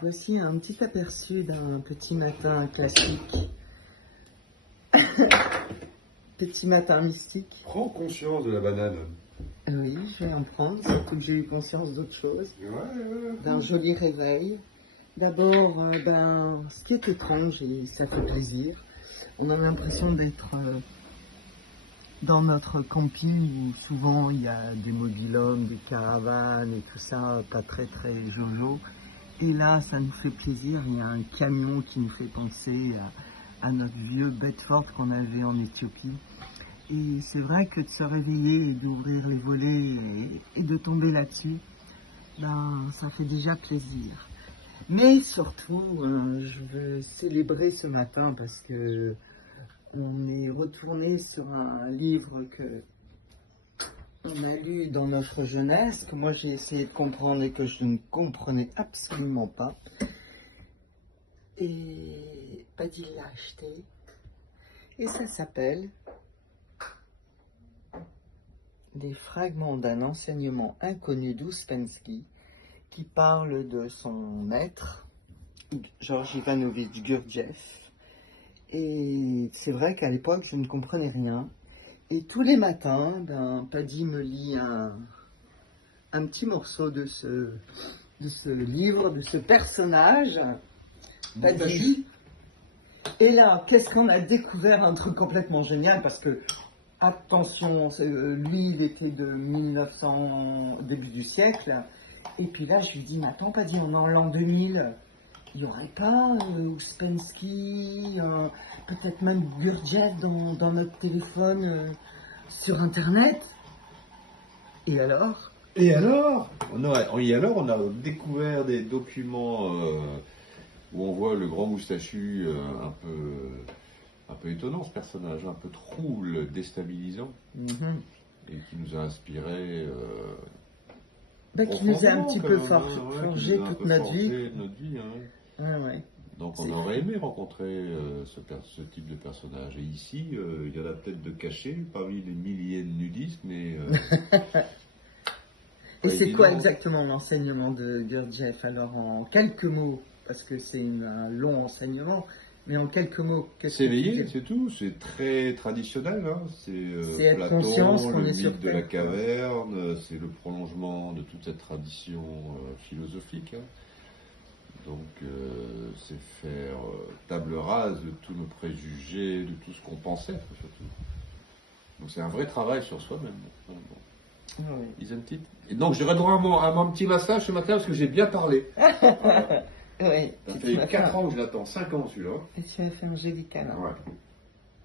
Voici un petit aperçu d'un petit matin classique. Petit matin mystique. Prends conscience de la banane. Oui, je vais en prendre, surtout que j'ai eu conscience d'autre chose. D'un joli réveil. D'abord, ce qui est étrange, et ça fait plaisir, on a l'impression d'être dans notre camping où souvent il y a des mobil-hommes, des caravanes et tout ça, pas très jojo. Et là, ça nous fait plaisir, il y a un camion qui nous fait penser à notre vieux Bedford qu'on avait en Éthiopie. Et c'est vrai que de se réveiller et d'ouvrir les volets et de tomber là-dessus, ça fait déjà plaisir. Mais surtout, je veux célébrer ce matin parce que on est retourné sur un livre que on a lu dans notre jeunesse, que moi j'ai essayé de comprendre et que je ne comprenais absolument pas. Et Paddy l'a acheté. Et ça s'appelle Des fragments d'un enseignement inconnu d'Ouspensky, qui parle de son maître, Georges Ivanovitch Gurdjieff. Et c'est vrai qu'à l'époque, je ne comprenais rien. Et tous les matins, Paddy me lit un petit morceau de ce livre, de ce personnage. Paddy. Et là, qu'est-ce qu'on a découvert? Un truc complètement génial, parce que, attention, lui, il était de 1900, début du siècle. Et puis là, je lui dis, mais attends, Paddy, on est en l'an 2000. Il n'y aurait pas Ouspensky, peut-être même Gurdjieff dans notre téléphone sur Internet? Et alors? Et alors on a découvert des documents où on voit le grand moustachu un peu étonnant, ce personnage, un peu trouble, déstabilisant, et qui nous a inspiré... qui nous a un petit peu forgé toute notre vie. Ouais. Donc on aurait aimé rencontrer ce type de personnage. Et ici, il y en a peut-être de cachés parmi les milliers de nudistes, mais... Et c'est quoi exactement l'enseignement de Gurdjieff? Alors en quelques mots, parce que c'est un long enseignement, mais en quelques mots, qu'est-ce que s'éveiller, c'est tout, c'est très traditionnel, hein. C'est être Platon, conscience qu'on le est sur mythe de Terre. la caverne, c'est le prolongement de toute cette tradition philosophique, hein. Donc c'est faire table rase de tous nos préjugés, de tout ce qu'on pensait, surtout. Donc c'est un vrai travail sur soi-même. Oui. Isn't it? Et donc j'aurais droit à mon petit massage ce matin parce que j'ai bien parlé. Oui. Ça fait 4 ans que je l'attends, 5 ans celui-là. Et tu as fait un joli câlin. Ouais.